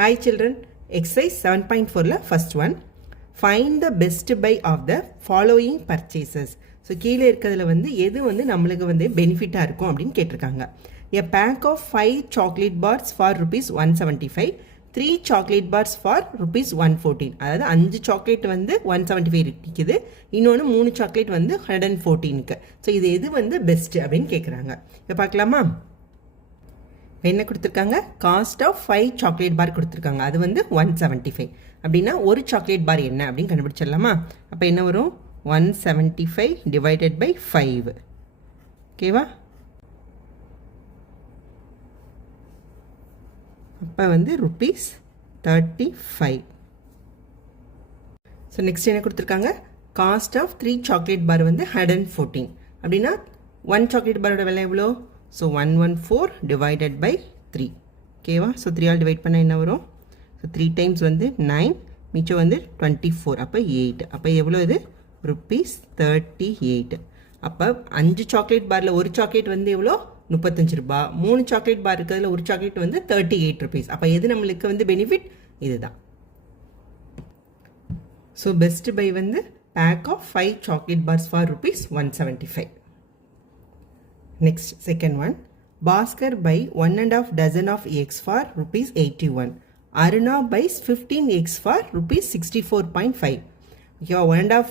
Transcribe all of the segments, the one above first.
Hi children, exercise 7.4 first one. Find the best buy of the following purchases. So கீழே இருக்கிறதுல வந்து எது வந்து நம்மளுக்கு வந்து பெனிஃபிட்டாக இருக்கும் அப்படின்னு கேட்டிருக்காங்க. A pack of 5 chocolate bars for rupees 175, 3 chocolate bars for rupees 114. அதாவது 5 சாக்லேட் வந்து 175 இருக்குது, இன்னொன்று 3 சாக்லேட் வந்து 114க்கு. ஸோ இது எது வந்து பெஸ்ட் அப்படின்னு கேட்குறாங்க. இப்போ பார்க்கலாமா? என்ன கொடுத்துருக்காங்க? காஸ்ட் ஆஃப் 5 சாக்லேட் பார் கொடுத்துருக்காங்க, அது வந்து 175. அப்படின்னா ஒரு சாக்லேட் பார் என்ன அப்படின்னு கண்டுபிடிச்சிடலாமா? அப்போ என்ன வரும்? 175 டிவைடட் பை 5. ஓகேவா? அப்போ வந்து rupees 35. ஸோ நெக்ஸ்ட் என்ன கொடுத்துருக்காங்க? காஸ்ட் ஆஃப் 3 சாக்லேட் பார் வந்து 114. அப்படின்னா 1 சாக்லேட் பாரோட விலை எவ்வளோ? So 114 divided by 3. ஓகேவா? ஸோ 3 ஆல் டிவைட் பண்ணால் என்ன வரும்? ஸோ 3 டைம்ஸ் வந்து 9, மிச்சம் வந்து 24. அப்போ 8. அப்போ எவ்வளோ இது? rupees 38. அப்போ 5 சாக்லேட் பாரில் ஒரு சாக்லேட் வந்து எவ்வளோ? 35 ரூபா. 3 சாக்லேட் பார் இருக்கிறதுல ஒரு சாக்லேட் வந்து 38 rupees. அப்போ எது நம்மளுக்கு வந்து பெனிஃபிட்? இதுதான். ஸோ பெஸ்ட் பை வந்து pack of 5 chocolate bars for rupees 175. Next, second one. Bhaskar buy 1.5 dozen of eggs for rupees 81. Aruna buys 15 eggs for rupees 64.5. Okay, 1.5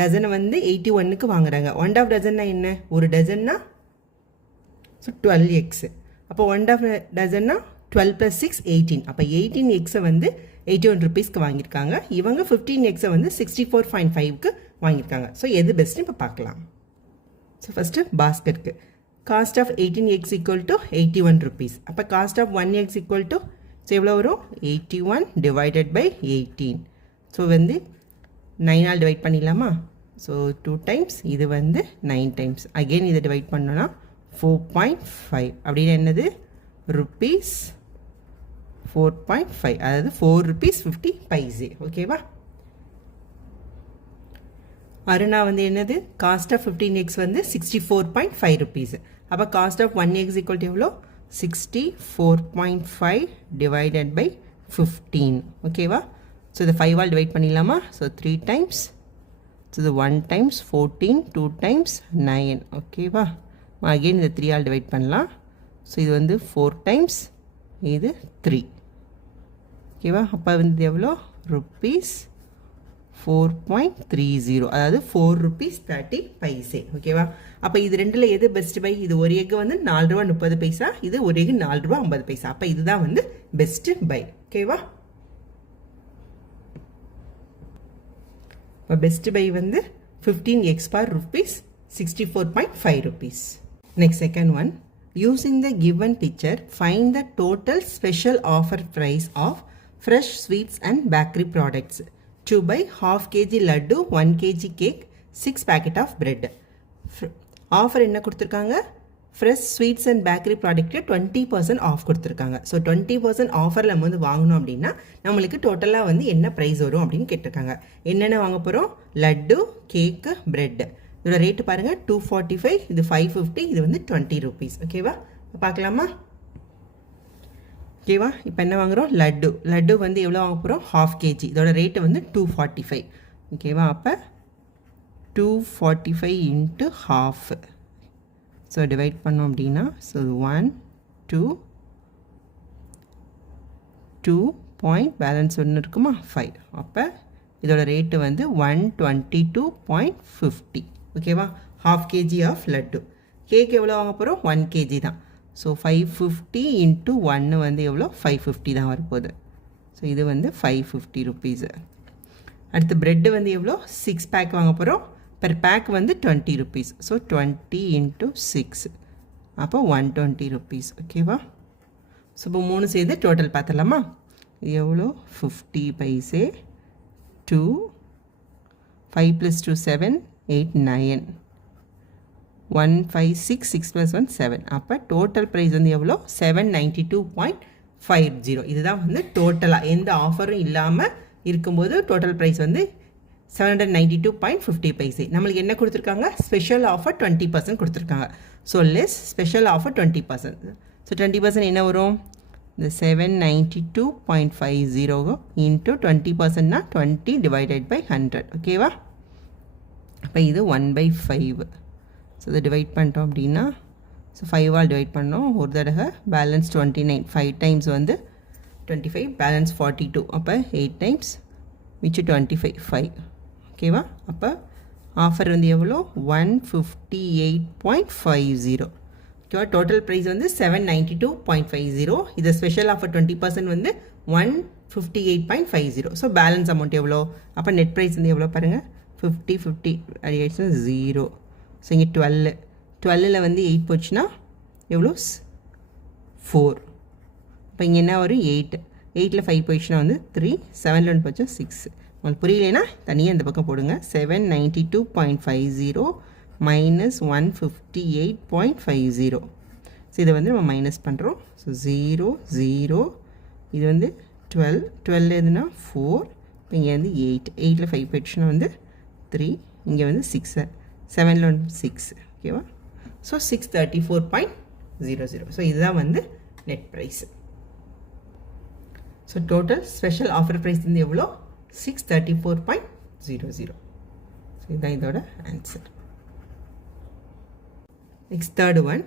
dozen வந்து 81க்கு வாங்குறாங்க. 1.5 dozen என்ன? ஒரு டசன்னா ஸோ 12 eggs. அப்போ 1.5 dozen 12 plus 6 18. அப்போ 18 eggs வந்து 81 rupeesக்கு வாங்கியிருக்காங்க. இவங்க 15 eggs வந்து 64.5க்கு வாங்கியிருக்காங்க. ஸோ எது பெஸ்ட்னு இப்போ பார்க்கலாம். ஸோ ஃபஸ்ட்டு பாஸ்கெட்க்கு cost of 18 eggs equal to 81 rupees. அப்போ cost of 1 eggs equal to so எவ்வளோ வரும்? 81 டிவைடட் பை 18. ஸோ வந்து 9 ஆல் டிவைட் பண்ணிடலாமா? ஸோ 2 டைம்ஸ், இது வந்து 9 டைம்ஸ். அகெயின் இதை டிவைட் பண்ணோன்னா 4.5. அப்படின்னு என்னது? rupees 4.5. அதாவது 4 rupees 50 paise. ஓகேவா? அருணா வந்து என்னது? காஸ்ட் ஆஃப் 15 eggs வந்து 64.5 rupees. அப்போ cost of 1 egg equal to எவ்வளோ? 64.5 டிவைடட் பை 15. ஓகேவா? ஸோ இதை 5 ஆல் டிவைட் பண்ணிடலாமா? ஸோ 3 டைம்ஸ், ஸோ இது 1 டைம்ஸ் 14, 2 டைம்ஸ் 9. ஓகேவா? அகெயின் இதை 3 ஆல் டிவைட் பண்ணலாம். ஸோ இது வந்து 4 டைம்ஸ், இது 3. ஓகேவா? அப்போ வந்து எவ்வளோ? rupees 4.30. அதாவது 4 rupees 30 paise. ஓகேவா? அப்போ இது ரெண்டில் எது பெஸ்ட் பை? இது ஒரு எக்கு வந்து 4 ரூபா 30 பைசா, இது ஒரு எக்கு 4 ரூபா 50 பைசா. அப்போ இதுதான் வந்து பெஸ்ட் பை. ஓகேவா? இப்போ பெஸ்ட் பை வந்து 15 eggs for rupees 64.5 rupees. Next, second one. Using the given picture, find the total special offer price of fresh sweets and bakery products. To buy half kg laddu, 1 kg cake, 6 packet of bread. Offer என்ன கொடுத்துருக்காங்க? Fresh sweets and bakery product 20% off கொடுத்துருக்காங்க. So 20% ஆஃபரில் நம்ம வந்து வாங்கணும் அப்படின்னா நம்மளுக்கு டோட்டலாக வந்து என்ன ப்ரைஸ் வரும் அப்படின்னு கேட்டிருக்காங்க. என்னென்ன வாங்க போகிறோம்? லட்டு, கேக்கு, பிரெட். இதோட ரேட்டு பாருங்கள், 245, இது 550, இது வந்து 20 rupees. ஓகேவா? பார்க்கலாமா? ஓகேவா? இப்போ என்ன வாங்குகிறோம்? லட்டு. லட்டு வந்து எவ்வளோ வாங்க போகிறோம்? ½ kg. இதோட ரேட்டு வந்து 245. ஓகேவா? அப்போ 245 இன்ட்டு ½. ஸோ டிவைட் பண்ணோம் அப்படின்னா ஸோ 1 2 பாயிண்ட் பேலன்ஸ் ஒன்று இருக்குமா? 5. அப்போ இதோட ரேட்டு வந்து 122.50. ஓகேவா? ½ kg ஆஃப் லட்டு. கேக் எவ்வளோ வாங்க போகிறோம்? 1 kg தான். ஸோ 550 இன்ட்டு 1 வந்து எவ்வளோ? 550 தான் வரப்போகுது. ஸோ இது வந்து 550 rupees. அடுத்து ப்ரெட்டு வந்து எவ்வளோ? 6 பேக் வாங்க போகிறோம். பெர் பேக் வந்து 20 rupees. ஸோ 20 இன்ட்டு 6, அப்போ 120 rupees. ஓகேவா? ஸோ இப்போ 3 சேர்ந்து டோட்டல் பார்த்துடலாமா? எவ்வளோ? 50 பைசே. 2 5 + 2 7 8 9 1 5 6 6 + 1 7. அப்போ டோட்டல் ப்ரைஸ் வந்து எவ்வளோ? 792.50. இதுதான் வந்து டோட்டலாக எந்த ஆஃபரும் இல்லாமல் இருக்கும்போது டோட்டல் ப்ரைஸ் வந்து 792.50 paise. நம்மளுக்கு என்ன கொடுத்துருக்காங்க? ஸ்பெஷல் ஆஃபர் 20% கொடுத்துருக்காங்க. So less special offer 20%. So 20% என்ன வரும்? இந்த 792.50 into 20%னா 20 divided by 100 ஓகேவா. அப்போ இது 1/5. ஸோ இதை டிவைட் பண்ணிட்டோம் அப்படின்னா ஸோ 5ஆல் டிவைட் பண்ணோம் ஒரு தடவை பேலன்ஸ் 29 5 டைம்ஸ் வந்து 25 பேலன்ஸ் 42 அப்போ 8 டைம்ஸ் மிச்சம் 25 5 ஓகேவா. அப்போ ஆஃபர் வந்து எவ்வளோ 158.50 ஓகேவா. டோட்டல் ப்ரைஸ் வந்து 792.50. இது ஸ்பெஷல் ஆஃபர் 20% வந்து 158.50. ஸோ பேலன்ஸ் அமௌண்ட் எவ்வளோ அப்போ நெட் ப்ரைஸ் வந்து எவ்வளோ பாருங்கள் 50 அடியாச்சுன்னா 0. ஸோ இங்கே 12 வந்து 8 போச்சுன்னா எவ்வளோ 4. இப்போ இங்கே என்ன வரும் 8 5 போயிடுச்சுன்னா வந்து 3 7 1 போச்சா 6. உங்களுக்கு புரியலைன்னா தனியாக இந்த பக்கம் போடுங்க 792.50 minus 158.50. ஸோ இதை வந்து நம்ம மைனஸ் பண்ணுறோம். ஸோ 0 0 இது வந்து 12 எதுனா 4 இப்போ இங்கே வந்து 8 5 போயிடுச்சுன்னா வந்து 3 இங்கே வந்து 6 7 1 6 ஓகேவா. ஸோ 634.00. ஸோ இதுதான் வந்து net price. So total special offer price வந்து எவ்வளோ 634.00. ஸோ இதுதான் இதோட answer. Next third one,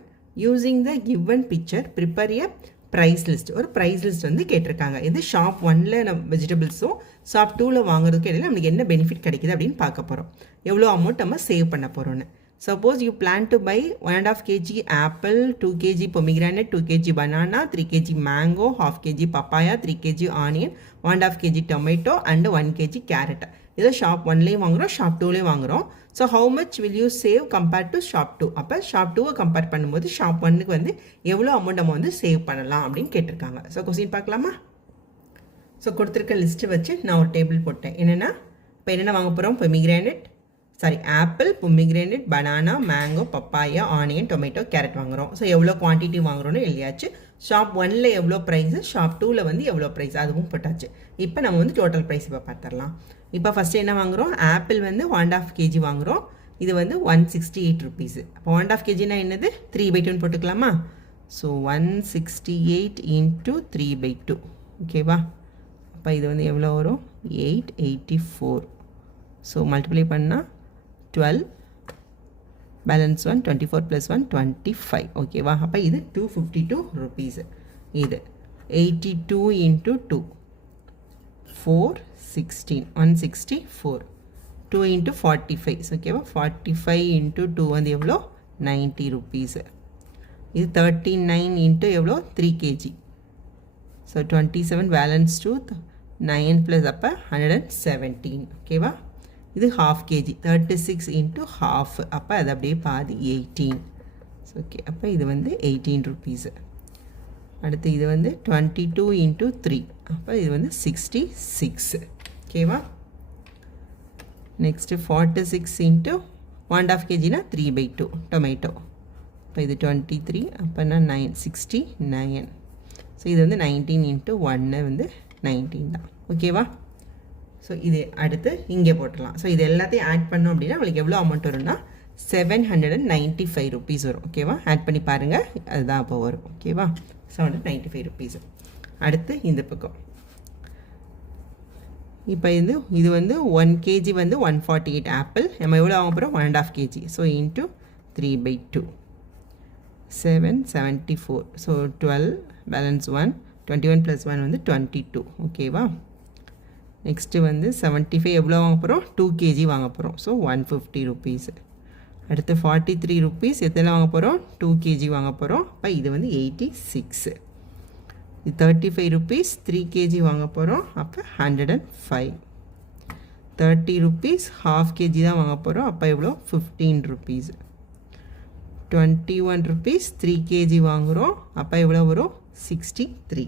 using the given picture prepare a price list. ஒரு ப்ரைஸ் லிஸ்ட் வந்து கேட்டிருக்காங்க. இது ஷாப் 1ல் நம்ம வெஜிடபிள்ஸும் ஷாப் 2ல் வாங்குறதுக்கு இடையில நம்மளுக்கு என்ன பெனிஃபிட் கிடைக்குது அப்படின்னு பார்க்க போகிறோம். எவ்வளோ அமௌண்ட் நம்ம சேவ் பண்ண போகிறோன்னு. Suppose you plan to buy 1.5 kg apple, 2 kg pomegranate, 2 kg banana, 3 kg mango, 1/2 kg papaya, 3 kg onion, 1.5 kg tomato and 1 kg carrot. இதை ஷாப் 1லேயும் வாங்குகிறோம் ஷாப் 2லேயும் வாங்குகிறோம். So how much will you save compared to shop 2. அப்போ shop 2வை compare பண்ணும்போது shop 1க்கு வந்து எவ்வளோ amount நம்ம வந்து சேவ் பண்ணலாம் அப்படின்னு கேட்டிருக்காங்க. ஸோ கொஸ்டின் பார்க்கலாமா. ஸோ கொடுத்துருக்க லிஸ்ட்டு வச்சு நான் ஒரு டேபிள் போட்டேன். என்னென்னா இப்போ என்னென்ன வாங்க போகிறோம் apple, pomegranate, banana, mango, papaya, onion, tomato, carrot வாங்குகிறோம். ஸோ எவ்வளோ குவான்டிட்டி வாங்குகிறோன்னு எழுதியாச்சு. ஷாப் 1ல் எவ்வளோ ப்ரைஸு, ஷாப் 2ல் வந்து எவ்வளோ ப்ரைஸ் அதுவும் போட்டாச்சு. இப்போ நம்ம வந்து டோட்டல் ப்ரைஸ் இப்போ பார்த்துடலாம். இப்போ ஃபஸ்ட்டு என்ன வாங்குகிறோம், ஆப்பிள் வந்து 1.5 kg வாங்குகிறோம். இது வந்து 168 rupees. அப்போ 1.5 kgனா என்னது 3/2 போட்டுக்கலாமா. ஸோ 168 into 3/2 ஓகேவா. அப்போ இது வந்து எவ்வளோ வரும் 884. ஸோ மல்டிப்ளை பண்ணால் 12 பேலன்ஸ் 1 24 + 1 25 ஓகேவா. அப்போ இது 252 rupees. இது 82 into 2 416 164 2 into 45 ஓகேவா. 45 into 2 வந்து எவ்வளோ 90 rupees. இது 39 into எவ்வளோ 3 kg. ஸோ 27 பேலன்ஸ் 2 9 + அப்போ 117 ஓகேவா. இது 1/2 kg 36 into 1/2 அப்போ அது அப்படியே பாதி 18. ஓகே அப்போ இது வந்து 18 rupees. அடுத்து இது வந்து 22 into 3 அப்போ இது வந்து 66 ஓகேவா. Next 46 into 1.5 kgனா 3/2 tomato. இப்போ இது 23 அப்போனா 69. ஸோ இது வந்து 19 into 1 வந்து 19 தான் ஓகேவா. ஸோ இது அடுத்து இங்கே போட்டுடலாம். ஸோ இது எல்லாத்தையும் ஆட் பண்ணோம் அப்படின்னா நம்மளுக்கு எவ்வளோ அமௌண்ட் வரும்னா 795 rupees வரும் ஓகேவா. ஆட் பண்ணி பாருங்கள் அதுதான் அப்போ வரும் ஓகேவா. 795 rupees. அடுத்து இந்த பக்கம் இப்போ இது வந்து 1 kg வந்து 148 ஆப்பிள் நம்ம எவ்வளோ வாங்க போகிறோம் 1.5 kg. So into 3/2 774. So 12 balance 1 21 + 1 வந்து 22 ஓகேவா. நெக்ஸ்ட்டு வந்து 75 எவ்வளோ வாங்க போகிறோம் 2 kg வாங்க போகிறோம். So 150 rupees. அடுத்து 43 rupees எத்தனை வாங்க போகிறோம் 2 kg வாங்க போகிறோம். அப்போ இது வந்து 86. இது 35 rupees 3 kg வாங்க போகிறோம். அப்போ 105. 30 rupees 1/2 kg தான் வாங்க போகிறோம். அப்போ எவ்வளோ 15 rupees. 21 rupees 3 kg வாங்குகிறோம். அப்போ எவ்வளோ வரும் 63.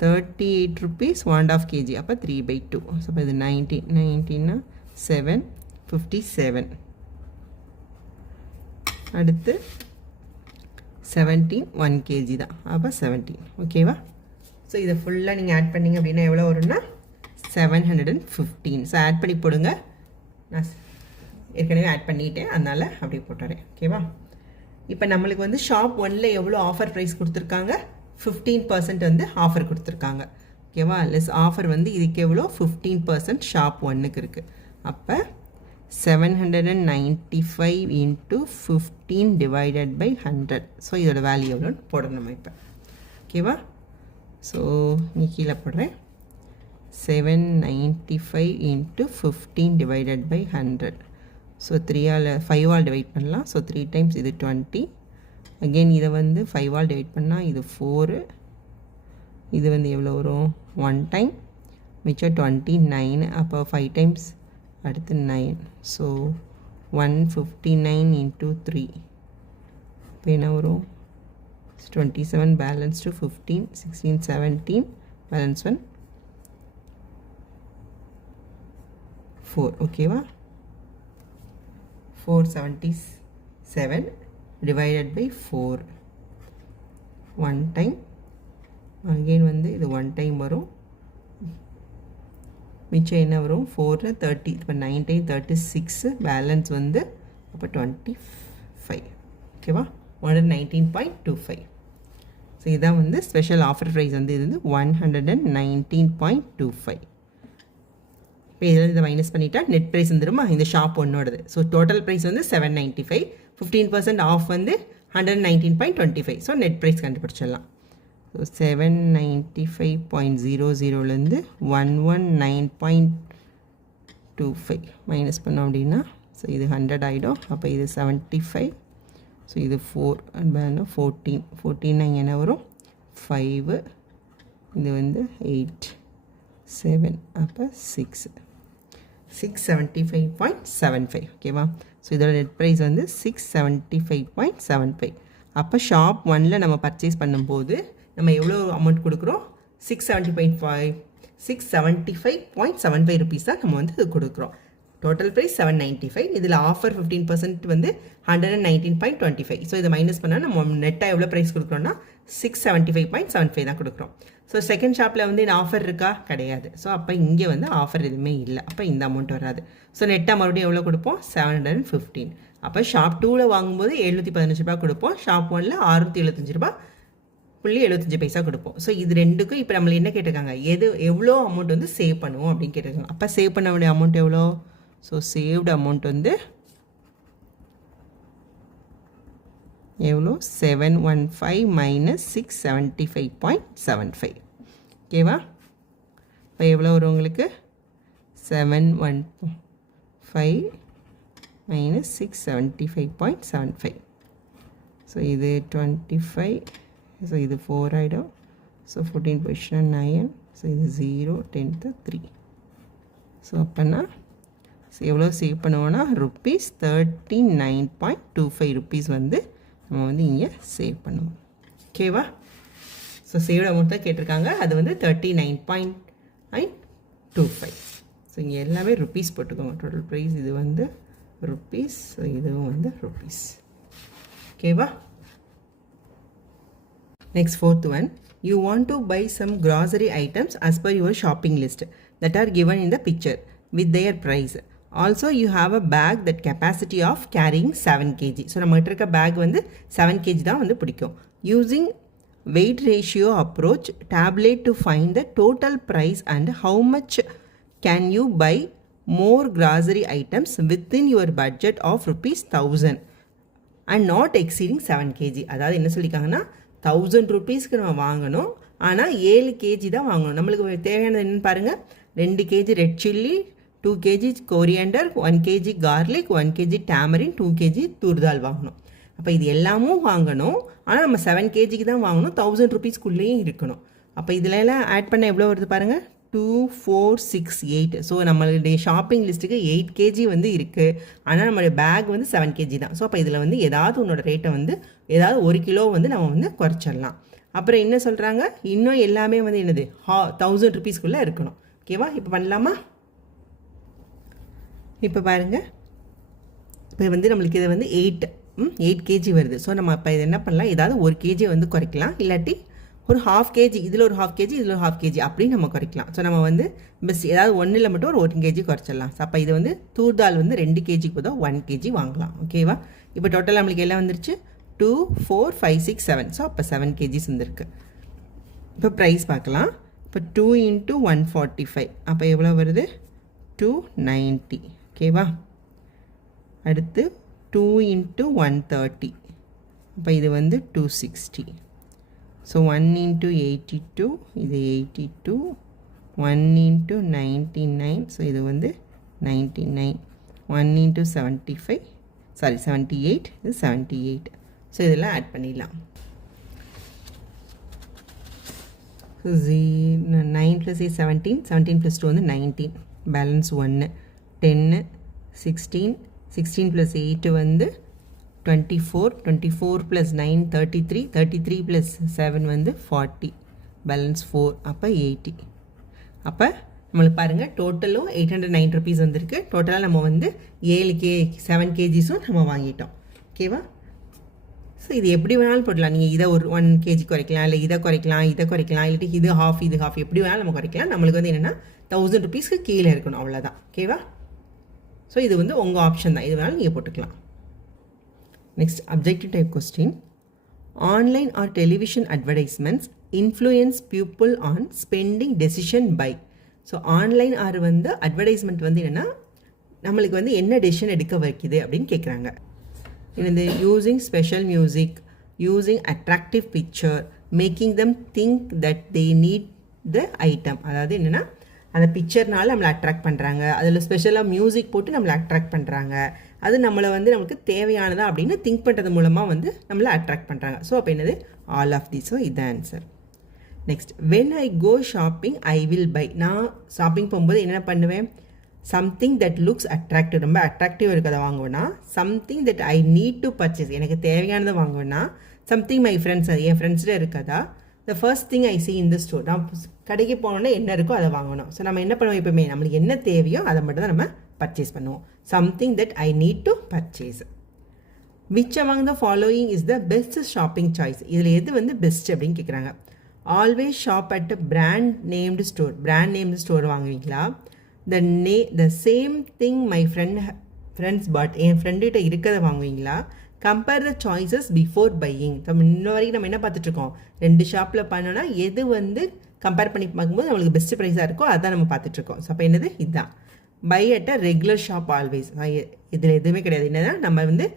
38 rupees 1.5 kg அப்போ 3/2. ஸோ அப்போ இது 19னா 757. அடுத்து 17 1 kg தான் அப்போ 17 ஓகேவா. ஸோ இதை ஃபுல்லாக நீங்கள் ஆட் பண்ணிங்க அப்படின்னா எவ்வளோ வரும்னா 715. ஸோ ஆட் பண்ணி போடுங்க. நான் ஏற்கனவே ஆட் பண்ணிட்டேன் அதனால் அப்படி போட்டுறேன் ஓகேவா. இப்போ நம்மளுக்கு வந்து ஷாப் 1ல் எவ்வளோ ஆஃபர் ப்ரைஸ் கொடுத்துருக்காங்க 15% வந்து ஆஃபர் கொடுத்துருக்காங்க. ஓகேவா? லெஸ் ஆஃபர் வந்து இதுக்கு எவ்வளோ 15% ஷாப் ஒன்றுக்கு இருக்குது. அப்போ 795 into 15 divided by 100. ஸோ இதோட வேல்யூ எவ்வளோன்னு போடணும் நம்ம இப்போ. ஓகேவா? ஸோ நீ கீழே போடுறேன் 795 into 15 divided by 100. So 5 all divide பண்ணலாம். ஸோ 3 times இது 20. அகெயின் இதை வந்து 5 ஆல் டிவைட் பண்ணால் இது 4. இது வந்து எவ்வளோ வரும் 1 டைம் மிச்சம் 29. அப்போ 5 times அடுத்து 9. So 159 into 3. இப்போ என்ன வரும் 27 பேலன்ஸ் டு 15 16 17 பேலன்ஸ் 1 4. ஓகேவா? 477 divided by 4. 1 டைம் அகெயின் வந்து இது 1 டைம் வரும். மிச்சம் என்ன வரும் 4 30. இப்போ 9 டைம் 36 பேலன்ஸ் வந்து அப்போ 25. ஓகேவா? 119.25. ஸோ இதுதான் வந்து ஸ்பெஷல் ஆஃபர் ப்ரைஸ் வந்து இது வந்து 119.25. இப்போ இதில் இதை மைனஸ் பண்ணிட்டா நெட் ப்ரைஸ் வந்துடுமா இந்த ஷாப் ஒன்னோடது. ஸோ டோட்டல் ப்ரைஸ் வந்து 795. 15% ஆஃப் வந்து 119.25. ஸோ நெட் ப்ரைஸ் கண்டுபிடிச்சிடலாம். ஸோ 795.00லேருந்து 119.25 மைனஸ் பண்ணோம் அப்படின்னா ஸோ இது 100 ஆகிடும். அப்போ இது 75. ஸோ இது 4 14 14 என்ன வரும் 5. இது வந்து 8 7 அப்போ 675.75. ஓகேவா? ஸோ இதோட நெட் ப்ரைஸ் வந்து 675.75. அப்போ ஷாப் ஒன்னில் நம்ம பர்ச்சேஸ் பண்ணும்போது நம்ம எவ்வளோ அமௌண்ட் கொடுக்குறோம் 675.75 ருபீஸ் தான் நம்ம வந்து இது கொடுக்குறோம். Total price 795. இதில் ஆஃபர் 15% வந்து 119.25. ஸோ இதை மைனஸ் பண்ணால் நம்ம நெட்டாக எவ்வளோ ப்ரைஸ் கொடுக்குறோன்னா 675.75 தான் கொடுக்குறோம். ஸோ செகண்ட் ஷாப்பில் வந்து இந்த ஆஃபர் இருக்கா கிடையாது. ஸோ அப்போ இங்கே வந்து ஆஃபர் எதுவுமே இல்லை. அப்போ இந்த அமௌண்ட் வராது. ஸோ நெட்டாக மறுபடியும் எவ்வளோ கொடுப்போம் 715. அப்போ ஷாப் 2ல் வாங்கும்போது 715 ரூபா கொடுப்போம். ஷாப் 1ல் 675 ரூபா 75 பைசா கொடுப்போம். ஸோ இது ரெண்டுக்கும் இப்போ நம்மளை என்ன கேட்டிருக்காங்க எவ்வளோ அமௌண்ட் வந்து சேவ் பண்ணுவோம் அப்படின்னு கேட்டிருக்காங்க. அப்போ சேவ் பண்ண வேண்டிய அமௌண்ட் எவ்வளோ? ஸோ சேவ்டு அமௌண்ட் வந்து எவ்வளோ 715 மைனஸ் 675.75. ஓகேவா? இப்போ எவ்வளோ வரும் உங்களுக்கு 715 மைனஸ் 675.75. ஸோ இது 25. ஸோ இது 4 ஆகிடும். So 14 position 9. ஸோ இது 0 10th 3. ஸோ அப்போனா எவ்வளோ சேவ் பண்ணுவோன்னா ருப்பீஸ் 39.25 ருப்பீஸ் வந்து நம்ம வந்து இங்கே சேவ் பண்ணுவோம். ஓகேவா? ஸோ சேவ்டு அமௌண்ட் தான் கேட்டிருக்காங்க. அது வந்து 39.25. ஸோ இங்கே எல்லாமே ருப்பீஸ் போட்டுக்கோங்க. டோட்டல் ப்ரைஸ் இது வந்து ருப்பீஸ். ஸோ இதுவும் வந்து ருப்பீஸ். ஓகேவா? Next, fourth one, you want to buy some grocery items as per your shopping list that are given in the picture with their price. Also, you have a bag that capacity of carrying 7 kg. So, நம்ம இருக்க bag வந்து 7 kg தான் வந்து பிடிக்கும். Using weight ratio approach, tabulate to find the total price and how much can you buy more grocery items within your budget of ₹1000 and not exceeding 7 kg. அதாவது என்ன சொல்லியிருக்காங்கன்னா 1000 ருபீஸ்க்கு நம்ம வாங்கணும். ஆனால் 7 கேஜி தான் வாங்கணும். நம்மளுக்கு தேவையானது என்னென்னு பாருங்கள். 2 KG red chilli, 2 KG coriander, 1 KG garlic, 1 KG tamarind, 2 KG toor dal வாங்கணும். அப்போ இது எல்லாமும் வாங்கணும். ஆனால் நம்ம 7 கேஜிக்கு தான் வாங்கணும். 1000 ருபீஸ்க்குள்ளேயும் இருக்கணும். அப்போ இதில் எல்லாம் ஆட் பண்ண எவ்வளோ வருது பாருங்கள் 2468. ஸோ நம்மளுடைய ஷாப்பிங் லிஸ்ட்டுக்கு 8 கேஜி வந்து இருக்குது. ஆனால் நம்மளுடைய பேக் வந்து 7 கேஜி தான். ஸோ அப்போ இதில் வந்து ஏதாவது உன்னோட ரேட்டை வந்து ஏதாவது 1 கிலோ வந்து நம்ம வந்து குறைச்சிடலாம். அப்புறம் என்ன சொல்கிறாங்க, இன்னும் எல்லாமே வந்து என்னது 1000 ருபீஸ்க்குள்ளே இருக்கணும். ஓகேவா? இப்போ பண்ணலாமா? இப்போ பாருங்கள், இப்போ வந்து நம்மளுக்கு இதை வந்து 8 கேஜி வருது. ஸோ நம்ம இப்போ இது என்ன பண்ணலாம், ஏதாவது 1 கேஜி வந்து குறைக்கலாம். இல்லாட்டி ஒரு 1/2 கேஜி, இதில் ஒரு 1/2 கேஜி, இதில் ஒரு 1/2 கேஜி அப்படின்னு நம்ம குறைக்கலாம். ஸோ நம்ம வந்து பெஸ்ட் ஏதாவது ஒன்றில் மட்டும் ஒரு 1 கேஜி குறைச்சிடலாம். ஸோ அப்போ இது வந்து தூர்தால் வந்து 2 கேஜிக்கு போதும் 1 கேஜி வாங்கலாம். ஓகேவா? இப்போ டோட்டல் நம்மளுக்கு எல்லாம் வந்துருச்சு 2 4 5 6 7. ஸோ அப்போ 7 கேஜிஸ் வந்துருக்கு. இப்போ ப்ரைஸ் பார்க்கலாம். இப்போ 2 into 145 அப்போ எவ்வளோ வருது? 290. ஓகேவா? அடுத்து 2 into 130 அப்போ இது வந்து 260. ஸோ 1 into 82 இது 82, 1 into 99 ஸோ இது வந்து 99, 1 into 75 சாரி 78 இது 78. ஸோ இதெல்லாம் ஆட் பண்ணிடலாம். ஸோ 9 + 8 17, 17 + 2 வந்து 19, பேலன்ஸ் 1, 10, 16, 16 + 8 வந்து 24, 24 + 9 33, 33 + 7 வந்து 40, பேலன்ஸ் 4, அப்போ 80. அப்போ நம்மளுக்கு பாருங்கள் டோட்டலும் 809 rupees வந்திருக்கு. டோட்டலாக நம்ம வந்து 7 kgs நம்ம வாங்கிட்டோம். ஓகேவா? ஸோ இது எப்படி வேணாலும் போடலாம். நீங்கள் இதை ஒரு 1 kg குறைக்கலாம், இல்லை இதை குறைக்கலாம், இல்லாட்டி இது ஹாஃப் இது ஹாஃப் எப்படி வேணாலும் நம்ம குறைக்கலாம். நம்மளுக்கு வந்து என்னென்னா 1000 rupeesக்கு கீழே இருக்கணும், அவ்வளோதான். ஓகேவா? ஸோ இது வந்து உங்கள் ஆப்ஷன் தான், இது வேணாலும் நீங்கள் போட்டுக்கலாம். Next objective type question. Online or television advertisements influence people on spending decision by. So online or வந்து அட்வர்டைஸ்மெண்ட் வந்து என்னென்னா நம்மளுக்கு வந்து என்ன டெசிஷன் எடுக்க வைக்குது அப்படின்னு கேட்குறாங்க. என்னது? Using special music, using attractive picture, making them think that they need the item. அதாவது என்னென்னா அந்த பிக்சர்னால நம்மளை அட்ராக்ட் பண்ணுறாங்க, அதில் ஸ்பெஷலாக மியூசிக் போட்டு நம்மளை அட்ராக்ட் பண்ணுறாங்க, அது நம்மளை வந்து நமக்கு தேவையானதா அப்படின்னு திங்க் பண்ணுறது மூலமாக வந்து நம்மளை அட்ராக்ட் பண்ணுறாங்க. ஸோ அப்போ என்னது? All of the. ஸோ இது answer. Next, when I go shopping I will buy. நான் ஷாப்பிங் போகும்போது என்ன பண்ணுவேன்? சம்திங் தட் லுக்ஸ் அட்ராக்டிவ், ரொம்ப அட்ராக்டிவ் இருக்கிறத வாங்குவேன்னா. Something that I need to purchase, எனக்கு தேவையானதை வாங்குவேன்னா. சம்திங் மை ஃப்ரெண்ட்ஸ், என் ஃப்ரெண்ட்ஸ்கிட்ட இருக்கதா. The first thing I see in the store, நான் கடைக்கு போனோன்னே என்ன இருக்கோ அதை வாங்கணும். ஸோ நம்ம என்ன பண்ணுவோம்? எப்பவுமே நம்மளுக்கு என்ன தேவையோ அதை மட்டும் தான் நம்ம பர்ச்சேஸ் பண்ணுவோம். Something that I need to purchase. Which among the following is the best shopping choice. இதில் எது வந்து பெஸ்ட் அப்படின்னு கேட்குறாங்க. Always shop at brand named store. Brand named store வாங்குவீங்களா? The same thing my friends bought, என் ஃப்ரெண்டுகிட்ட இருக்கிறத வாங்குவீங்களா? Compare the choices before buying. இன்ன வரைக்கும் நம்ம என்ன பார்த்துட்ருக்கோம்? 2 ஷாப்பில் பண்ணோன்னா எது வந்து கம்பேர் பண்ணி பார்க்கும்போது நம்மளுக்கு பெஸ்ட் ப்ரைஸாக இருக்கோ அதான் நம்ம பார்த்துட்ருக்கோம். ஸோ அப்போ என்னது? இதுதான். By at a regular shop always. இதில் எதுவுமே கிடையாது. என்னன்னா நம்ம வந்து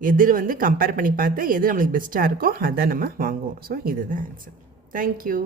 எதில் வந்து கம்பேர் பண்ணி பார்த்து எது நம்மளுக்கு பெஸ்ட்டாக இருக்கோ அதான் நம்ம வாங்குவோம். ஸோ இதுதான் ஆன்சர். தேங்க்யூ.